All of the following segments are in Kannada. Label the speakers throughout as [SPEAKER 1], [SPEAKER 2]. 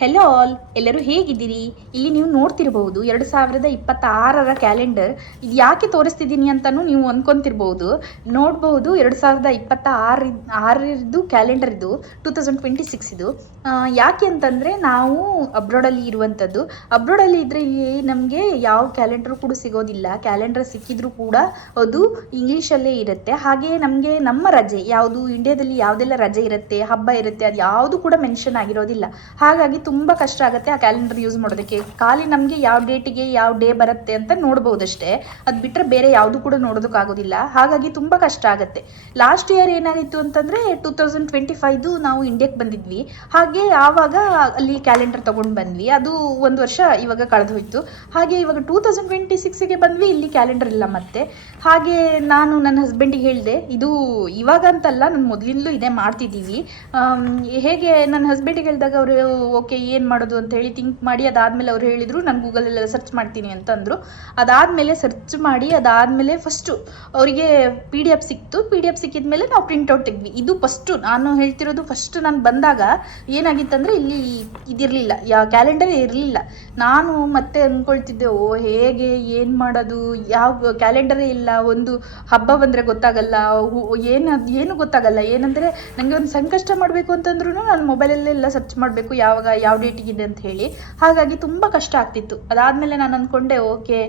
[SPEAKER 1] ಹೆಲೋ ಆಲ್ ಎಲ್ಲರೂ ಹೇಗಿದ್ದೀರಿ? ಇಲ್ಲಿ ನೀವು ನೋಡ್ತಿರ್ಬೋದು ಎರಡು ಸಾವಿರದ ಇಪ್ಪತ್ತಾರರ ಕ್ಯಾಲೆಂಡರ್. ಇದು ಯಾಕೆ ತೋರಿಸ್ತಿದ್ದೀನಿ ಅಂತಲೂ ನೀವು ಅಂದ್ಕೊತಿರ್ಬೋದು ನೋಡ್ಬೋದು ಎರಡು ಸಾವಿರದ ಇಪ್ಪತ್ತ ಆರ ಆರರದ್ದು ಕ್ಯಾಲೆಂಡರ್ ಇದು, ಟೂ ತೌಸಂಡ್ ಟ್ವೆಂಟಿ ಸಿಕ್ಸ್ ಇದು. ಯಾಕೆ ಅಂತಂದರೆ ನಾವು ಅಬ್ರಾಡಲ್ಲಿ ಇರುವಂಥದ್ದು. ಅಬ್ರಾಡಲ್ಲಿ ಇದ್ದರೆ ಇಲ್ಲಿ ನಮಗೆ ಯಾವ ಕ್ಯಾಲೆಂಡರ್ ಕೂಡ ಸಿಗೋದಿಲ್ಲ. ಕ್ಯಾಲೆಂಡರ್ ಸಿಕ್ಕಿದ್ರೂ ಕೂಡ ಅದು ಇಂಗ್ಲೀಷಲ್ಲೇ ಇರುತ್ತೆ. ಹಾಗೆಯೇ ನಮಗೆ ನಮ್ಮ ರಜೆ, ಯಾವುದು ಇಂಡಿಯಾದಲ್ಲಿ ಯಾವುದೆಲ್ಲ ರಜೆ ಇರುತ್ತೆ, ಹಬ್ಬ ಇರುತ್ತೆ, ಅದು ಯಾವುದು ಕೂಡ ಮೆನ್ಷನ್ ಆಗಿರೋದಿಲ್ಲ. ಹಾಗಾಗಿ ತುಂಬ ಕಷ್ಟ ಆಗುತ್ತೆ ಆ ಕ್ಯಾಲೆಂಡರ್ ಯೂಸ್ ಮಾಡೋದಕ್ಕೆ. ಖಾಲಿ ನಮಗೆ ಯಾವ ಡೇಟಿಗೆ ಯಾವ ಡೇ ಬರುತ್ತೆ ಅಂತ ನೋಡ್ಬೋದಷ್ಟೇ. ಅದು ಬಿಟ್ಟರೆ ಬೇರೆ ಯಾವುದು ಕೂಡ ನೋಡೋದಕ್ಕಾಗೋದಿಲ್ಲ ಹಾಗಾಗಿ ತುಂಬ ಕಷ್ಟ ಆಗುತ್ತೆ. ಲಾಸ್ಟ್ ಇಯರ್ ಏನಾಗಿತ್ತು ಅಂತಂದರೆ ಟೂ ತೌಸಂಡ್ ಟ್ವೆಂಟಿ ಫೈವ್ದು ನಾವು ಇಂಡಿಯಾಕ್ಕೆ ಬಂದಿದ್ವಿ. ಹಾಗೆ ಆವಾಗ ಅಲ್ಲಿ ಕ್ಯಾಲೆಂಡರ್ ತೊಗೊಂಡು ಬಂದ್ವಿ. ಅದು ಒಂದು ವರ್ಷ ಇವಾಗ ಕಳೆದು ಹೋಯ್ತು ಹಾಗೆ ಇವಾಗ ಟೂ ತೌಸಂಡ್ ಟ್ವೆಂಟಿ ಸಿಕ್ಸ್ಗೆ ಬಂದ್ವಿ, ಇಲ್ಲಿ ಕ್ಯಾಲೆಂಡರ್ ಇಲ್ಲ ಮತ್ತೆ. ಹಾಗೆ ನಾನು ನನ್ನ ಹಸ್ಬೆಂಡಿಗೆ ಹೇಳಿದೆ, ಇದು ಇವಾಗ ಅಂತಲ್ಲ, ನಾನು ಮೊದಲಿಂದಲೂ ಇದೇ ಮಾಡ್ತಿದ್ದೀವಿ. ಹೇಗೆ ನನ್ನ ಹಸ್ಬೆಂಡಿಗೆ ಹೇಳಿದಾಗ ಅವರು, ಓಕೆ ಏನು ಮಾಡೋದು ಅಂತ ಹೇಳಿ ಥಿಂಕ್ ಮಾಡಿ ಅದಾದಮೇಲೆ ಅವ್ರು ಹೇಳಿದರು, ನಾನು ಗೂಗಲಲ್ಲೆಲ್ಲ ಸರ್ಚ್ ಮಾಡ್ತೀನಿ ಅಂತ ಅಂದರು ಅದಾದಮೇಲೆ ಸರ್ಚ್ ಮಾಡಿ ಅದಾದಮೇಲೆ ಫಸ್ಟು ಅವರಿಗೆ ಪಿ ಡಿ ಎಫ್ ಸಿಕ್ತು. ಪಿ ಡಿ ಎಫ್ ಸಿಕ್ಕಿದ ಮೇಲೆ ನಾವು ಪ್ರಿಂಟೌಟ್ ತೆಗ್ವಿ ಇದು ಫಸ್ಟು ನಾನು ಹೇಳ್ತಿರೋದು ಫಸ್ಟ್ ನಾನು ಬಂದಾಗ ಏನಾಗಿತ್ತಂದರೆ ಇಲ್ಲಿ ಇದಿರಲಿಲ್ಲ. ಯಾ ಕ್ಯಾಲೆಂಡರ್ ಇರಲಿಲ್ಲ. ನಾನು ಮತ್ತೆ ಅಂದ್ಕೊಳ್ತಿದ್ದೆ ಓ ಹೇಗೆ, ಏನು ಮಾಡೋದು, ಯಾವ ಕ್ಯಾಲೆಂಡರೇ ಇಲ್ಲ, ಒಂದು ಹಬ್ಬ ಬಂದರೆ ಗೊತ್ತಾಗಲ್ಲ ಏನು ಏನು ಗೊತ್ತಾಗಲ್ಲ. ಏನಂದರೆ ನನಗೆ ಒಂದು ಸಂಕಷ್ಟ ಮಾಡಬೇಕು ಅಂತಂದ್ರೂ ನಾನು ಮೊಬೈಲಲ್ಲೆಲ್ಲ ಸರ್ಚ್ ಮಾಡಬೇಕು. ಯಾವಾಗ ಯಾವ ಡೇಟಿಗಿದೆ ಅಂತ ಹೇಳಿ. ಹಾಗಾಗಿ ತುಂಬ ಕಷ್ಟ ಆಗ್ತಿತ್ತು. ಅದಾದಮೇಲೆ ನಾನು ಅಂದ್ಕೊಂಡೆ ಓಕೆ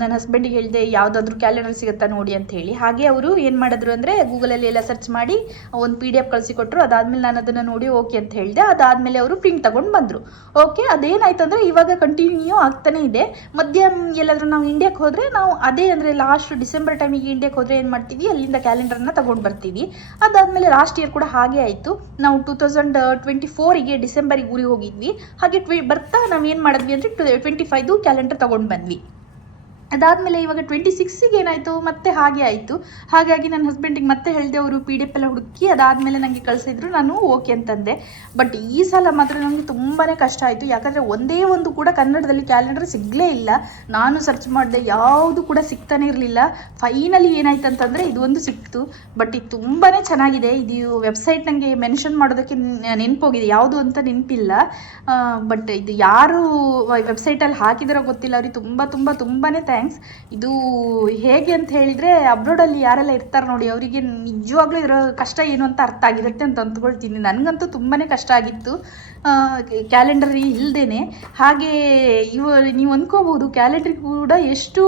[SPEAKER 1] ನನ್ನ ಹಸ್ಬೆಂಡಿಗೆ ಹೇಳಿದೆ ಯಾವುದಾದ್ರೂ ಕ್ಯಾಲೆಂಡರ್ ಸಿಗುತ್ತಾ ನೋಡಿ ಅಂತ ಹೇಳಿ. ಹಾಗೆ ಅವರು ಏನು ಮಾಡಿದ್ರು ಅಂದರೆ ಗೂಗಲಲ್ಲಿ ಎಲ್ಲ ಸರ್ಚ್ ಮಾಡಿ, ಒಂದು ಪಿ ಡಿ ಎಫ್ ಕಳಿಸಿಕೊಟ್ರು. ಅದಾದಮೇಲೆ ನಾನು ಅದನ್ನು ನೋಡಿ ಓಕೆ ಅಂತ ಹೇಳಿದೆ. ಅದಾದಮೇಲೆ ಅವರು ಪ್ರಿಂಟ್ ತಗೊಂಡು ಬಂದರು. ಓಕೆ, ಅದೇನಾಯ್ತು ಅಂದರೆ ಇವಾಗ ಕಂಟಿನ್ಯೂ ಆಗ್ತಾನೆ ಇದೆ. ಮಧ್ಯ ಎಲ್ಲಾದರೂ ನಾವು ಇಂಡಿಯಾಕ್ಕೆ ಹೋದರೆ ನಾವು ಅದೇ ಅಂದರೆ ಲಾಸ್ಟ್ ಡಿಸೆಂಬರ್ ಟೈಮಿಗೆ ಇಂಡಿಯಾಕ್ಕೆ ಹೋದರೆ ಏನು ಮಾಡ್ತೀವಿ? ಅಲ್ಲಿಂದ ಕ್ಯಾಲೆಂಡರ್ನ ತಗೊಂಡು ಬರ್ತೀವಿ. ಅದಾದಮೇಲೆ ಲಾಸ್ಟ್ ಇಯರ್ ಕೂಡ ಹಾಗೆ ಆಯಿತು. ನಾವು ಟೂ ತೌಸಂಡ್ ಟ್ವೆಂಟಿ ಫೋರಿಗೆ ಡಿಸೆಂಬರಿಗೆ ಊರಿಗೆ ಹೋಗಿದ್ವಿ. ಹಾಗೆ ಟ್ವಿ ಬರ್ತಾ ನಾವು ಏನು ಮಾಡಿದ್ವಿ ಅಂದರೆ ಟ್ವೆಂಟಿ ಫೈವ್ದು ಕ್ಯಾಲೆಂಡರ್ ತೊಗೊಂಡು ಬಂದ್ವಿ. ಅದಾದಮೇಲೆ ಇವಾಗ ಟ್ವೆಂಟಿ ಸಿಕ್ಸಿಗೆ ಏನಾಯಿತು? ಮತ್ತೆ ಹಾಗೆ ಆಯಿತು. ಹಾಗಾಗಿ ನನ್ನ ಹಸ್ಬೆಂಡಿಗೆ ಮತ್ತೆ ಹೇಳಿದೆ, ಅವರು ಪಿ ಡಿ ಎಫ್ ಎಲ್ಲ ಹುಡುಕಿ ಅದಾದಮೇಲೆ ನನಗೆ ಕಳಿಸಿದ್ರು, ನಾನು ಓಕೆ ಅಂತಂದೆ. ಬಟ್ ಈ ಸಲ ಮಾತ್ರ ನನಗೆ ತುಂಬಾ ಕಷ್ಟ ಆಯಿತು. ಯಾಕಂದರೆ ಒಂದೇ ಒಂದು ಕೂಡ ಕನ್ನಡದಲ್ಲಿ ಕ್ಯಾಲೆಂಡರ್ ಸಿಗಲೇ ಇಲ್ಲ. ನಾನು ಸರ್ಚ್ ಮಾಡಿದೆ ಯಾವುದು ಕೂಡ ಸಿಗ್ತಾನೆ ಇರಲಿಲ್ಲ. ಫೈನಲಿ ಏನಾಯ್ತು ಅಂತಂದರೆ ಇದು ಒಂದು ಸಿಕ್ತು. ಬಟ್ ಇದು ತುಂಬಾ ಚೆನ್ನಾಗಿದೆ. ಇದು ವೆಬ್ಸೈಟ್ ನನಗೆ ಮೆನ್ಷನ್ ಮಾಡೋದಕ್ಕೆ ನೆನ್ಪೋಗಿದೆ. ಯಾವುದು ಅಂತ ನೆನಪಿಲ್ಲ. ಬಟ್ ಇದು ಯಾರು ವೆಬ್ಸೈಟಲ್ಲಿ ಹಾಕಿದಾರೋ ಗೊತ್ತಿಲ್ಲ. ಅವ್ರಿಗೆ ತುಂಬ ತುಂಬ ತುಂಬಾ ಥ್ಯಾಂಕ್ಸ್ ಇದು ಹೇಗೆ ಅಂತ ಹೇಳಿದರೆ ಅಬ್ರೋಡಲ್ಲಿ ಯಾರೆಲ್ಲ ಇರ್ತಾರೆ ನೋಡಿ, ಅವರಿಗೆ ನಿಜವಾಗ್ಲೂ ಇದರ ಕಷ್ಟ ಏನು ಅಂತ ಅರ್ಥ ಆಗಿರುತ್ತೆ ಅಂತ ಅಂದ್ಕೊಳ್ತೀನಿ. ನನಗಂತೂ ತುಂಬಾ ಕಷ್ಟ ಆಗಿತ್ತು. ಕ್ಯಾಲೆಂಡರ್ ಇಲ್ಲದೇನೆ ಹಾಗೆ ಇವ, ನೀವು ಅಂದ್ಕೋಬೋದು ಕ್ಯಾಲೆಂಡರ್ ಕೂಡ ಎಷ್ಟು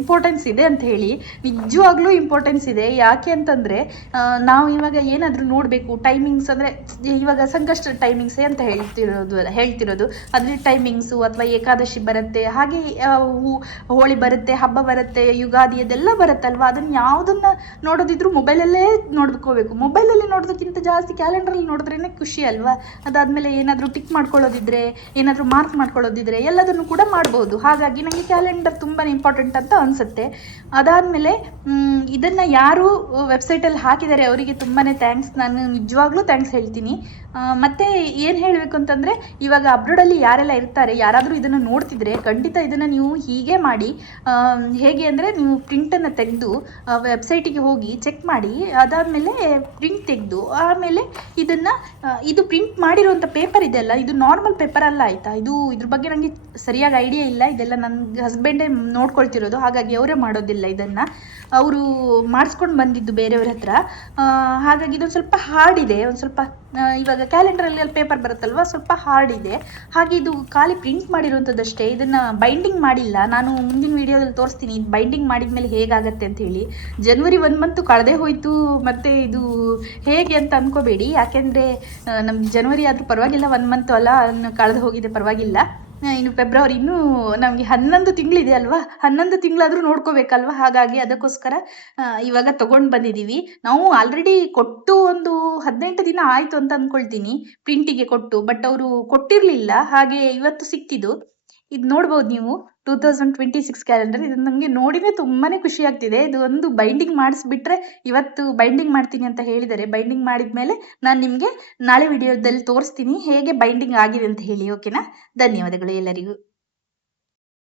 [SPEAKER 1] ಇಂಪಾರ್ಟೆನ್ಸ್ ಇದೆ ಅಂತ ಹೇಳಿ. ನಿಜವಾಗ್ಲೂ ಇಂಪಾರ್ಟೆನ್ಸ್ ಇದೆ. ಯಾಕೆ ಅಂತಂದರೆ ನಾವು ಇವಾಗ ಏನಾದರೂ ನೋಡಬೇಕು ಟೈಮಿಂಗ್ಸ್ ಅಂದರೆ ಇವಾಗ ಸಂಕಷ್ಟ ಟೈಮಿಂಗ್ಸೇ ಅಂತ ಹೇಳ್ತಿರೋದು ಹೇಳ್ತಿರೋದು. ಅದ್ರ ಟೈಮಿಂಗ್ಸು ಅಥವಾ ಏಕಾದಶಿ ಬರುತ್ತೆ, ಹಾಗೆ ಹೋಳಿ ಬರುತ್ತೆ, ಹಬ್ಬ ಬರುತ್ತೆ, ಯುಗಾದಿ ಅದೆಲ್ಲ ಬರುತ್ತಲ್ವಾ? ಅದನ್ನು ಯಾವುದನ್ನ ನೋಡೋದಿದ್ರು ಮೊಬೈಲಲ್ಲೇ ನೋಡ್ಕೋಬೇಕು. ಮೊಬೈಲಲ್ಲಿ ನೋಡೋದಕ್ಕಿಂತ ಜಾಸ್ತಿ ಕ್ಯಾಲೆಂಡ್ರಲ್ಲಿ ನೋಡಿದ್ರೇ ಖುಷಿ ಅಲ್ವಾ? ಅದಾದಮೇಲೆ ಏನಾದರೂ ಟಿಕ್ ಮಾಡ್ಕೊಳ್ಳೋದಿದ್ರೆ, ಏನಾದರೂ ಮಾರ್ಕ್ ಮಾಡ್ಕೊಳ್ಳೋದಿದ್ರೆ ಎಲ್ಲದನ್ನು ಕೂಡ ಮಾಡ್ಬೋದು. ಹಾಗಾಗಿ ನನಗೆ ಕ್ಯಾಲೆಂಡರ್ ತುಂಬಾ ಇಂಪಾರ್ಟೆಂಟ್ ಅಂತ ಅನಿಸುತ್ತೆ. ಅದಾದಮೇಲೆ ಇದನ್ನು ಯಾರು ವೆಬ್ಸೈಟಲ್ಲಿ ಹಾಕಿದ್ದಾರೆ ಅವರಿಗೆ ತುಂಬಾ ಥ್ಯಾಂಕ್ಸ್ ನಾನು ನಿಜವಾಗ್ಲೂ ಥ್ಯಾಂಕ್ಸ್ ಹೇಳ್ತೀನಿ. ಮತ್ತೆ ಏನು ಹೇಳಬೇಕು ಅಂತಂದರೆ, ಇವಾಗ ಅಬ್ರೋಡಲ್ಲಿ ಯಾರೆಲ್ಲ ಇರ್ತಾರೆ, ಯಾರಾದರೂ ಇದನ್ನು ನೋಡ್ತಿದ್ರೆ ಖಂಡಿತ ಇದನ್ನು ನೀವು ಹೀಗೆ ಮಾಡಿ ಹೇಗೆ ಅಂದರೆ ನೀವು ಪ್ರಿಂಟನ್ನು ತೆಗೆದು ವೆಬ್ಸೈಟಿಗೆ ಹೋಗಿ ಚೆಕ್ ಮಾಡಿ, ಅದಾದಮೇಲೆ ಪ್ರಿಂಟ್ ತೆಗೆದು, ಆಮೇಲೆ ಇದನ್ನು ಇದು ಪ್ರಿಂಟ್ ಮಾಡಿರುವಂಥ ಪೇಪರ್ ಇದೆಯಲ್ಲ ಇದು ನಾರ್ಮಲ್ ಪೇಪರ್ ಅಲ್ಲ ಆಯ್ತಾ? ಇದು ಇದ್ರ ಬಗ್ಗೆ ನನಗೆ ಸರಿಯಾಗಿ ಐಡಿಯಾ ಇಲ್ಲ. ಇದೆಲ್ಲ ನನ್ನ ಹಸ್ಬೆಂಡೇ ನೋಡ್ಕೊಳ್ತಿರೋದು. ಹಾಗಾಗಿ ಅವರೇ ಮಾಡೋದಿಲ್ಲ ಇದನ್ನ. ಅವರು ಮಾಡಿಸ್ಕೊಂಡು ಬಂದಿದ್ದು ಬೇರೆಯವ್ರ ಹತ್ರ. ಹಾಗಾಗಿ ಇದೊಂದು ಸ್ವಲ್ಪ ಹಾರ್ಡ್ ಇದೆ. ಒಂದು ಸ್ವಲ್ಪ ಇವಾಗ ಕ್ಯಾಲೆಂಡ್ರಲ್ಲಿ ಅಲ್ಲಿ ಪೇಪರ್ ಬರುತ್ತಲ್ವ? ಸ್ವಲ್ಪ ಹಾರ್ಡ್ ಇದೆ. ಹಾಗೆ ಇದು ಖಾಲಿ ಪ್ರಿಂಟ್ ಮಾಡಿರುವಂಥದ್ದಷ್ಟೇ ಇದನ್ನು ಬೈಂಡಿಂಗ್ ಮಾಡಿಲ್ಲ. ನಾನು ಮುಂದಿನ ವಿಡಿಯೋದಲ್ಲಿ ತೋರಿಸ್ತೀನಿ. ಬೈಂಡಿಂಗ್ ಮಾಡಿದ ಮೇಲೆ ಹೇಗಾಗತ್ತೆ ಅಂತ ಹೇಳಿ. ಜನವರಿ ಒಂದು ಮಂತು ಕಳೆದೇ ಹೋಯಿತು. ಮತ್ತು ಇದು ಹೇಗೆ ಅಂತ ಅಂದ್ಕೋಬೇಡಿ ಯಾಕೆಂದರೆ ನಮ್ಗೆ ಜನವರಿ ಆದರೂ ಪರವಾಗಿಲ್ಲ. ಒಂದು ಮಂತು ಅಲ್ಲ ಕಳೆದು ಹೋಗಿದೆ ಪರವಾಗಿಲ್ಲ. ಇನ್ನು ಫೆಬ್ರವರಿ, ಇನ್ನೂ ನಮಗೆ ಹನ್ನೊಂದು ತಿಂಗಳಿದೆ ಅಲ್ವಾ? ಹನ್ನೊಂದು ತಿಂಗಳಾದರೂ ನೋಡ್ಕೋಬೇಕಲ್ವಾ? ಹಾಗಾಗಿ ಅದಕ್ಕೋಸ್ಕರ ಇವಾಗ ತಗೊಂಡು ಬಂದಿದ್ದೀವಿ ನಾವು ಆಲ್ರೆಡಿ ಕೊಟ್ಟು ಒಂದು ಹದಿನೆಂಟು ದಿನ ಆಯಿತು ಅಂತ ಅಂದ್ಕೊಳ್ತೀನಿ ಪ್ರಿಂಟಿಗೆ ಕೊಟ್ಟು ಬಟ್ ಅವರು ಕೊಟ್ಟಿರಲಿಲ್ಲ. ಹಾಗೆ ಇವತ್ತು ಸಿಕ್ಕಿದ್ದು. ಇದು ನೋಡ್ಬೋದು ನೀವು two thousand twenty six calendar ಇದು ನನಗೆ ನೋಡಿನೇ ತುಂಬಾ ಖುಷಿ ಆಗ್ತಿದೆ. ಇದು ಒಂದು ಬೈಂಡಿಂಗ್ ಮಾಡಿಸ್ಬಿಟ್ರೆ ಇವತ್ತು ಬೈಂಡಿಂಗ್ ಮಾಡ್ತೀನಿ ಅಂತ ಹೇಳಿದರೆ ಬೈಂಡಿಂಗ್ ಮಾಡಿದ ಮೇಲೆ ನಾನು ನಿಮಗೆ ನಾಳೆ ವಿಡಿಯೋದಲ್ಲಿ ತೋರಿಸ್ತೀನಿ ಹೇಗೆ ಬೈಂಡಿಂಗ್ ಆಗಿದೆ ಅಂತ ಹೇಳಿ ಓಕೆನಾ ಧನ್ಯವಾದಗಳು ಎಲ್ಲರಿಗೂ.